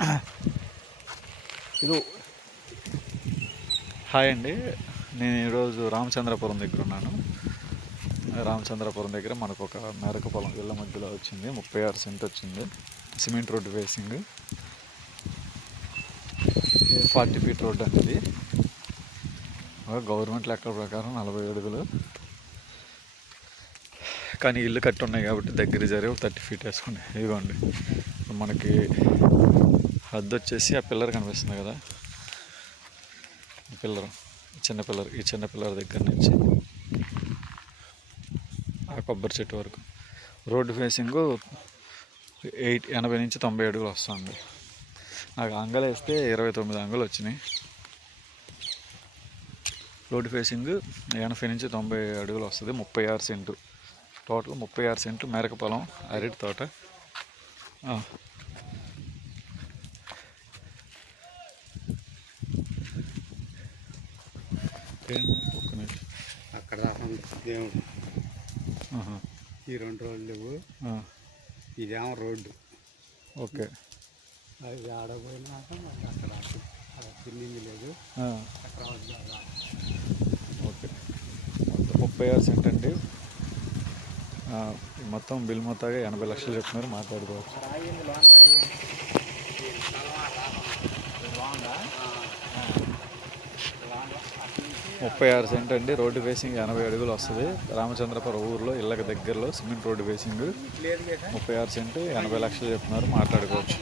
ఇది హాయ్ అండి. నేను ఈరోజు రామచంద్రపురం దగ్గర ఉన్నాను. రామచంద్రపురం దగ్గర మనకు ఒక మేరకు పొలం ఇళ్ళ మధ్యలో వచ్చింది. 36 సెంట్ వచ్చింది. Cement road facing, 40 feet road అండి. ఇది గవర్నమెంట్ లెక్కల ప్రకారం 40 అడుగులు, కానీ ఇల్లు కట్టి ఉన్నాయి కాబట్టి దగ్గర జరిగి 30 ఫీట్ వేసుకోండి. ఇదిగోండి మనకి హద్దు వచ్చేసి ఆ పిల్లర్ కనిపిస్తుంది కదా, పిల్లర్, చిన్న పిల్లర్, ఈ చిన్న పిల్లర్ దగ్గర నుంచి ఆ కొబ్బరి చెట్టు వరకు రోడ్డు ఫేసింగ్ 80 నుంచి 90 అడుగులు వస్తుంది. నాకు అంగలు వేస్తే 29 అంగులు వచ్చినాయి. రోడ్డు ఫేసింగ్ 80 నుంచి 90 అడుగులు వస్తుంది. 36 సెంటు టోటల్. 36 సెంట్లు మేరక పొలం, అరటి తోట. ఒక్క నిమిషం. అక్కడ దేవుడు ఈ 2 రోడ్లు లేవు, ఇదేమో రోడ్డు. ఓకే, అది ఆడపోయినాక అక్కడ తిన్నింది లేదు, అక్కడ ఓకే. 36 సెంట్ అండి. మొత్తం బిల్ మొత్తంగా 80 లక్షలు చెప్తున్నారు. మాట్లాడుకోవచ్చు. 36 సెంట్ అండి. రోడ్డు ఫేసింగ్ 80 అడుగులు వస్తుంది. రామచంద్రపురం ఊర్లో ఇళ్ళకి దగ్గరలో సిమెంట్ రోడ్డు ఫేసింగ్ 36 సెంట్ 80 లక్షలు చెప్తున్నారు. మాట్లాడుకోవచ్చు.